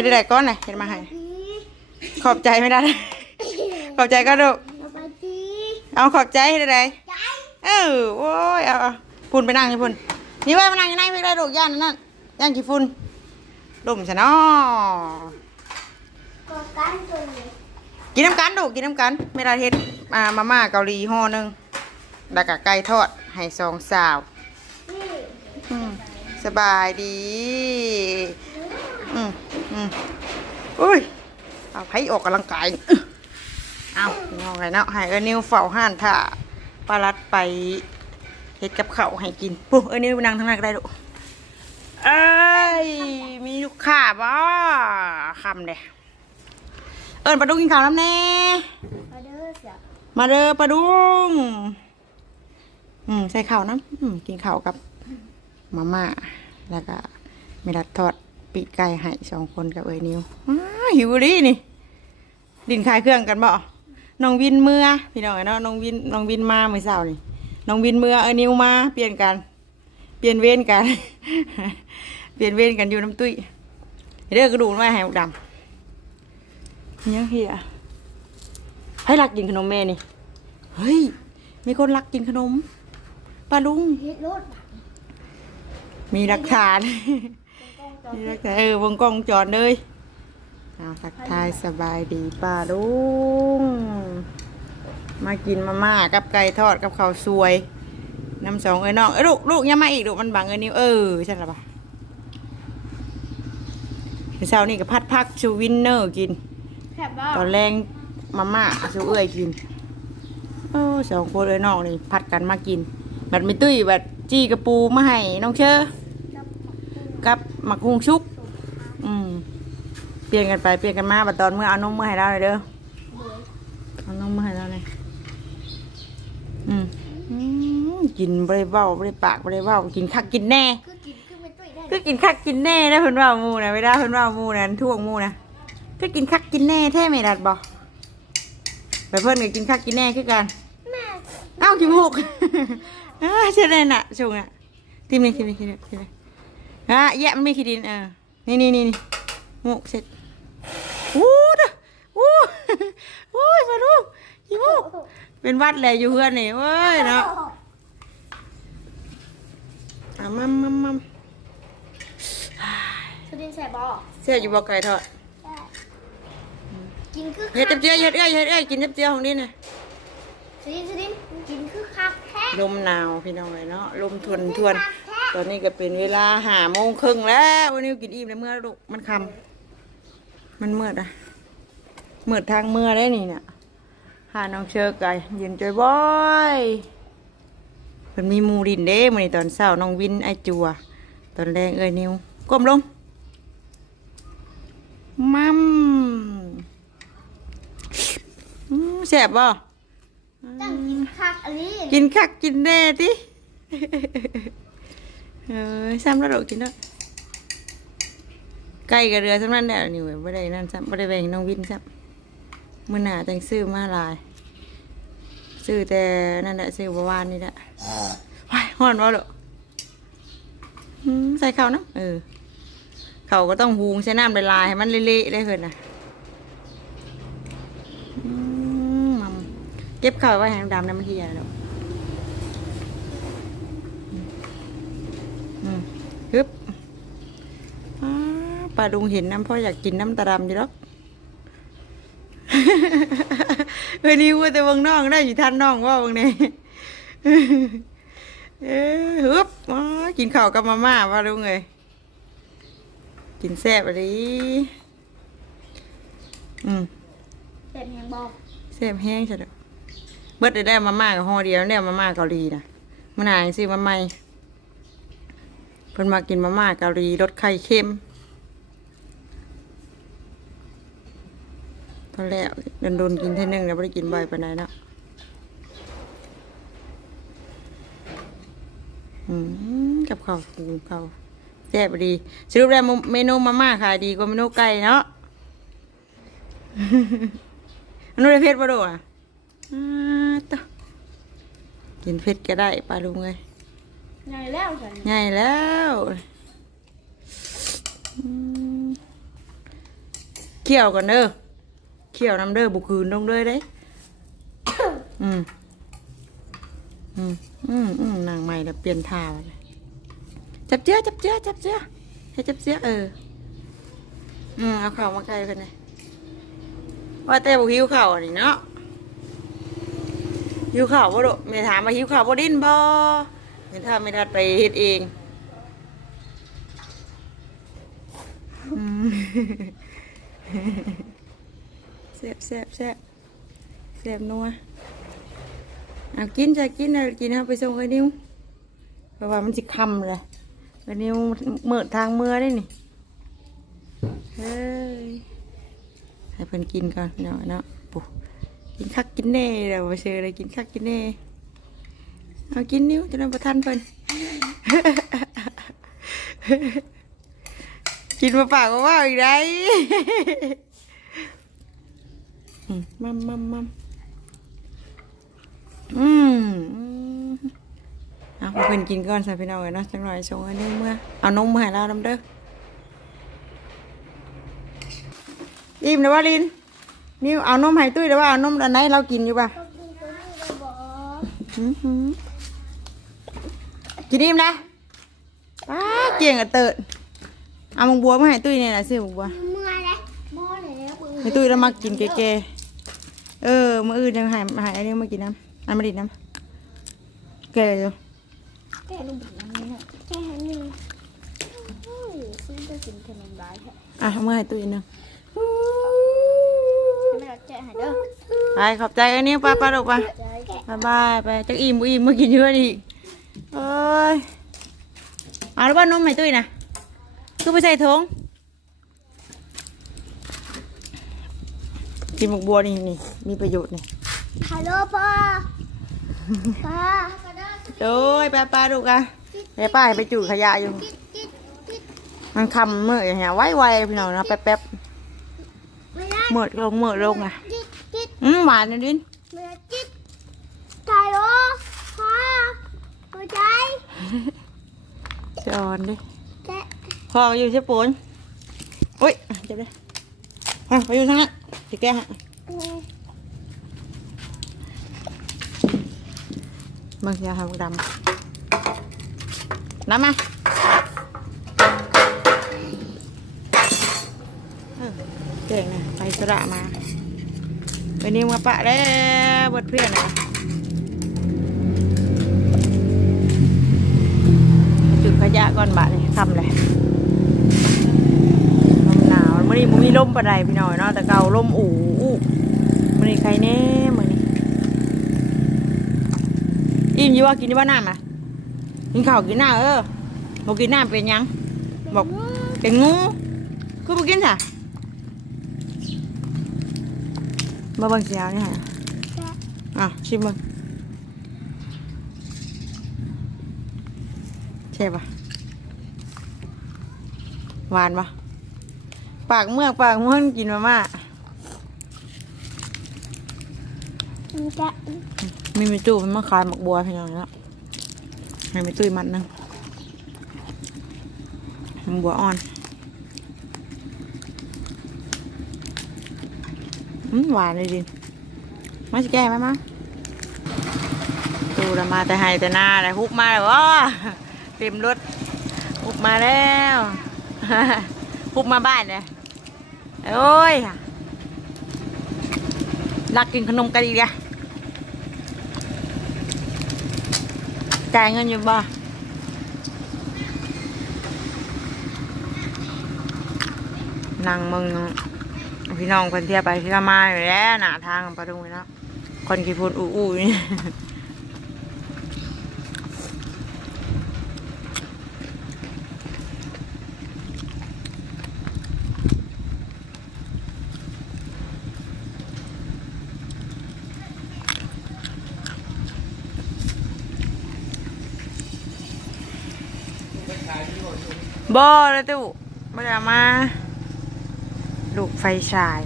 เฮ็ดได้ก้อนไหนเฮ็ดมาให้ขอบใจไม่ได้ ขอบใจก็ดูสบายดีเอาขอบใจเฮ็ดได้ใจเออโอ้ยเอาเอาพุ่นไปนั่งที่พุ่นนี่ว่ามานั่งอยู่ไหนไม่ได้ลูกย่านนั่นย่านขี้ฝุ่นลุ่มซะเนาะกดกันตัวนี้กินน้ำกันดูกินน้ำกันไม่ได้เฮ็ดอ่ามาม่าเกาหลีห่อหนึงแล้วก็ไก่ทอดให้สองสาวนี่อืมสบายดี อืมอืมอุ้ย เอาไผออกกำลังกายอื้อเอางอไงเนาะให้เออนิวเฝ้าห้านท่าปลารัดไปเฮ็ดกับข้าวให้กินปุ๊เออนิวไปนั่งทางนั้นก็ได้ลูกเอ้ย มีลูกค้าบ่คำเด้เอิญปลาดุกกินข้าวน้ำแน่มาเด้อเสียมาเด้อปลาดุงอืมใส่ข้าวน้ำอืมกินข้าวกับมาม่าแล้วก็ไม่รัดทอด ปีกไก่ให้สองคนกับเอ้ยนิวอ้าหิวดินี่ ดินคลายเครื่องกันบ่น้องวินเมื่อพี่น้องไอ้เนาะน้องวินน้องวินมาเมื่อเช้านี่น้องวินเมื่อเอ้ยนิวมาเปลี่ยนกัน เปลี่ยนเวรกัน เปลี่ยนเวรกันอยู่น้ำตุ้ยเด้อกระดูกมาให้หมกดำเนี่ยเฮียให้รักกินขนมแม่นี่เฮ้ยมีคนรักกินขนมปลาลุงเฮ็ดรถมีหลักฐาน กล้องจอมีหลักฐานเออวงกล้องจอดเลยเอาทักทายสบายดีป้าลุงมากินมาม่ากับไก่ทอดกับข้าวสวยน้ำสองเอ้ยน้องเอ้ยลูกลูกอยังมาอีกลูกมันบังเอ้ยนิ้วเออใช่หรอปะเช้านี่ก็พัดพักชูวินเนอร์กินแคบบ้าตอนแรงมาม่าชูเอ้ยกินโอ้สองคนเลยน้องนี่พัดกันมากินบัดไม่ตุ้ยบัดจี้กระปูมาให้น้องเชอ กับหมักฮุงชุก อืมเปลี่ยนกันไปเปลี่ยนกันมาบัดตอนเมื่อเอานมมาให้เราเลยเด้อเอานมมาให้เราเลยอืมอืมกินบริเว้าบริปากบริเว้ากินคักกินแน่คือกินคือเป็นตุ้ยได้คือกินคักกินแน่นะเพิ่นว่าหมูนะไม่ได้เพิ่นว่าหมูนะท่วงหมูนะคือกินคักกินแน่แท้ไม่ดัดบ่แบบเพิ่นก็กินคักกินแน่คือกันแม่เอ้าขี้มูกอ่าใช่เลยน่ะชงอะทิมนี่ทิมนี่ทิมนี่ทิมนี่ อะแยะมันมีขี้ดินเออนี่นี่นี่นี่มูกเสร็จอู้ดะอู้อู้ยมาดูขี้มูกเป็นหวัดแหละอยู่เพื่อนนี่เว้ยเนาะอะมัมมัมมัมสุดินแสบบ่เสียอยู่บ่ไก่ทอดกินคือเฮ็ดจับเจียวเฮ็ดเอ้ยเฮ็ดเอ้ยกินจับเจียวของนี่นะสุดินสุดินกินคือคักแท้ลมหนาวพี่น้องเลยเนาะลมทวนทวน ตอนนี้ก็เป็นเวลาห้าโมงครึ่งแล้ววันนี้กินอิ่มแล้วเมื่อลูกมันคำมันมืดอะมืดทางเมื่อได้นี่เนี่ยหาน้องเชิญไก่ยืนจอยบ่อยมันมีหมูดินเด้มื้อนี้ตอนเช้าน้องวินไอจัว ตอนแรงเอ้ยนิวก้มลงมัมอืมแซ่บบ่จังกินคักอันนี้กินคักกินแน่ติ เออซ้ำแล้วดอกกินแล้วไก่กับเรือซ้ำนั่นแหละนี่เว้ยบ่ได้นั่นซ้ำบ่ได้แบ่งน้องวินซ้ำมื้อหน้าจังซื้อมาหลาย ซื้อแต่นั่นแหละซื้อเมื่อวานนี่แหละว้ายฮ้อนบ่ลูกอืมใส่ข้าวนะเออข้าวก็ต้องหุงใช้น้ำละลายให้มันเละๆได้เพิ่นน่ะอืมมัมเก็บข้าวไว้ให้ดำๆนะมันเหี่ยแล้ว อืม ฮึบอ้าปลาดุงเห็นน้ำพ่ออยากกินน้ำตาดำอยู่หรอกเฮ้ยนี่ว่าแต่เบางน้องได้อยู่ท่านน้องว่าบางเนี่ยเอ้ยฮึบอ้ากินข้าวกับมาม่าปลาดุงเลยกินแซ่บอะไรอืมเป็นยังบอกแซ่บแห้งใช่ไหมเบิดได้ได้มาม่ากับห่อเดียวเนี่ยมาม่าเกาหลีนะมันหายซื้อมาใหม่ เพิ่นมากินมาม่าเกาหลีรสไข่เค็มพอแล้วโดนโดนๆกินเท่านึงแล้วไม่ได้กินบ่อยปานนะอืมกับข้าวปูข้าวแซ่บดีสรุปแล้วเมนูมาม่าขายดีกว่าเมนูไก่เนาะอันนู้นได้เพชรปะดูอะกินเพชรก็ได้ปลาลุงเลย ไงแล้วฉันง่แล้วอืมคี่ยวก่อนเด้อเคี่ยวน้ำเด้อบุคืนลงเลยเด้อืมอืมอืมอืมนางใหม่แล้วเปลี่ยนท่าเลยจับเจื้อจับเจื้อจับเจื้อให้จับเจื้อเออ อืมเอาข่ามาไกลกันเลยว่าแต่บุหิวข่าวอันนี้เนาะหิวข่าวบ่ดุไม่ถามมาหิวข่าวบ่ดิ้นบ่ เห็นถ้าไม่ทัดไปเฮ็ดเองแซ่บแซ่บแซ่บแซ่บนัวเอากินจะกินนะกินเอาไปส่งไอ้นิ้วเพราะว่ามันสิคำเลยไอ้นิ้วเมิดทางเมื่อได้นี่เฮ้ยให้เพิ่นกินก่อนเนาะเนาะปุ๊กินคักกินแน่เดี๋ยวมาเชื่อเลยกินคักกินแน่ เอากินนิ้วจะนำประทันเพิ่นกินมาปากมาว่าอีกได้มัมมัมมัมอืมเอาเพิ่นกินก่อนใส่พี่น้องเลยเนาะจังหน่อยส่งอันนี้เมื่อเอานมมาให้เราดำเด้ออิ่มนะว่าลินนี่เอานมให้ตุ้ยแต่ว่าเอานมอันไหนเรากินอยู่ป่ะ กินอิ่มนะป้าเกี่ยงอะเติดเอามังบัวมาให้ตุ้ยเนี่ยนะซื้อมังบัวเมื่อไรหม้อแล้วมือให้ตุ้ยเรามากินแก่ๆเออมื่ออื่นยังหายหายอันนี้มากินน้ำอันมาดิดน้ำแก่อยู่แกลูกแบบนี้เนี่ยแค่ให้หนึ่งโอ้ยซื้อไปกินขนมได้แค่อะเอามื่อให้ตุ้ยหนึงให้แม่แกะให้เด้อไปขอบใจอันนี้ป้าป้าลูกป้าใจแกะ บายบายไปจักอิ่มบ่อิ่มมากินเยอะอีกเอ้ยเอาแล้วบ้านนมให้ตุ้ยนะคือไปใส่ถุงกินหมกบัวนี่นี่มีประโยชน์นี่ฮัลโหลพ่อพ่อโอ้ยป้าป้าลูกอะไปป้าให้ไปจูดขยะอยู่จิ๊ดจิ๊ดจิ๊ดมันคำเมื่อยฮะไวไวๆพี่น้องนะแป๊บแป๊บไม่ได้ๆเมื่อยลงเมื่อยลงอะจิ๊ดจิ๊ดอืมหวานนะดิน ไม่ได้จิ๊ดฮัลโหลพ่อหัวใจ จอนดิแกะพ่ออยู่เชฟปูนอุ้ยเจ็บเลยอะไปอยู่ทางนั้นติแกฮะอืมบางยาหางดำน้ำมาเออเก่งนะไปสระมาไปนิ่มกับปะแล้วบดเพื่อนนะ ก่อนบาทนี่ทำเลยลมหนาวมื่อนี้มันมีลมปะไดพี่น้อยเนาะแต่เก่าลมอู่อู้มื่อนี้ใครแน่มื่อนี้อิ่มอยู่ว่ากินที่ว่าน้ำอะกินข้าวกินน้ำเออบอกกินน้ำเป็นยังบอกเป็นงูคือบอกกินค่ะมาเบังเสียวนี่ค่ะอะชิมเบังใช่ปะ หวานปะปากเมือกปากเมือกกินมาม่าแกะมีมีตู้มันมาขายหมักบัวพี่น้องแล้วให้มีตู้อีกมันหนึงหมักบัวอ่อนอืมหวานเลยดิมาสิแก้ไหมมั้งตู้เรามาแต่ให้แต่หน้าเลยฮุกมาเลยว้าเต็มรถฮุกมาแล้ว ฮุกมาบ้านเลยโอ้ยรักกินขนมกันอีกแล้วจ่ายเงินอยู่บ่นั่งมึงพี่น้องคนเที่ยวไปที่ยวมาอยู่แล้วหนาทางประตูนี่เนาะคนกี่พูดอู้อู้นี่ บ่เลยตู้ไม่ได้มาลูกไฟฉาย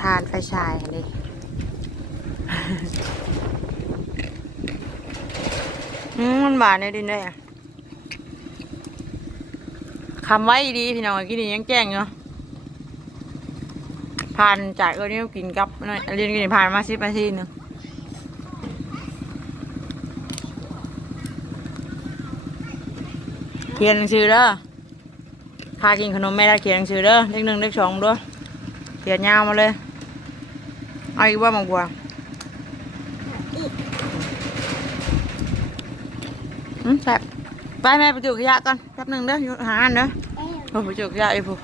ทานไฟฉายอันนี่อืมมันหวานเลยดินเลยอะคำไว้ดีพี่น้องกินนี่ยังแจ้งอยู่ผ่านจากเออนี่กินกับหน่อยเรียนกินผ่านมาสิบนาทีนึง เขียนหนังสือเด้อพากินขนมแม่ได้เขียนหนังสือเด้อเลขหนึ่งเลขสองด้วยเขียนยาวมาเลยเอาอีกว่ามังบัวอีกอืมแซ่บไปแม่ไปจุดขยะก่อนแป๊บหนึ่งเด้ออยู่หาอันเด้อเอ้ยโอ้ไปจุดขยะไอ้ผู้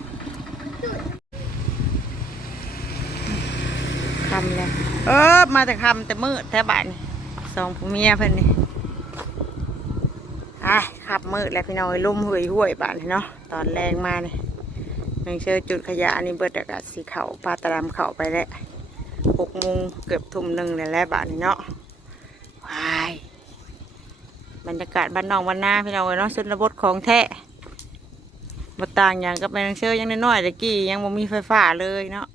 คำเลยเออมาแต่คำแต่มืดแท้บ่ายนี่สองผู้เมียเพิ่นนี่ อะขับมืดแล้วพี่น้อยลุ่มห่วยห่วยบ้านเนาะตอนแรงมาเนี่หนังเชื่อจุดขยะอันนี้เบิดอากาศสีเขาพาตารามเขาไปแล้วหกโมงเกือบทุ่มหนึ่งแล้วแหละบ้านเนาะว้ายบรรยากาศบ้านนอกบ้านนาพี่น้องเอ้ยเนาะชนบทของแท้บต่างอย่างกับแมงเชอยังน้อยๆตะกี้ยังบ่มีไฟฟ้าเลยเนาะ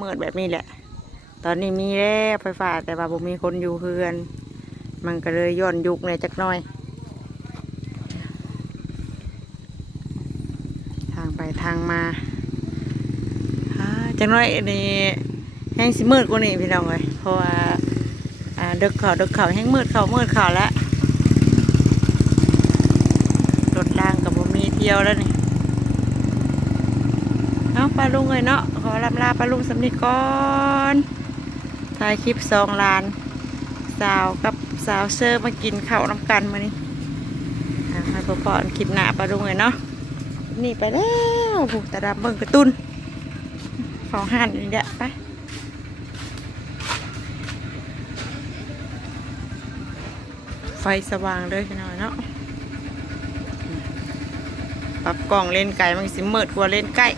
มืดแบบนี้แหละ ตอนนี้มีแล้วไฟฟ้าแต่ว่าบ่มีคนอยู่เพื่อน มันก็เลยย้อนยุคในอยจักหน่อย ทางไปทางมาจักหน้อยนี่แห้งสิมืดกว่านี้พี่น้องเลยเพราะว่าอ่าดึกเขาดึกเขาแห้งมืดเขามืดเขาแล้วรถล่างกับผมมีเที่ยวแล้วนี่เอาปลาลุงเลยเนาะขอลำลาปลาลุงสำนิทก่อนถ่ายคลิปสองลาน สาวกับสาวเซอร์มากินข้าวน้ำกันมานี่อ่าให้พอพอนคลิปหน้าปลาลุงเลยเนาะ นี่ไปแล้วผูกตาดำเบิ่งกระตุนขอหันนี่แหละไปไฟสว่างเลยหน่อยเนาะปรับกล่องเล่นไก่มันสิมืดกว่าเล่นใกล้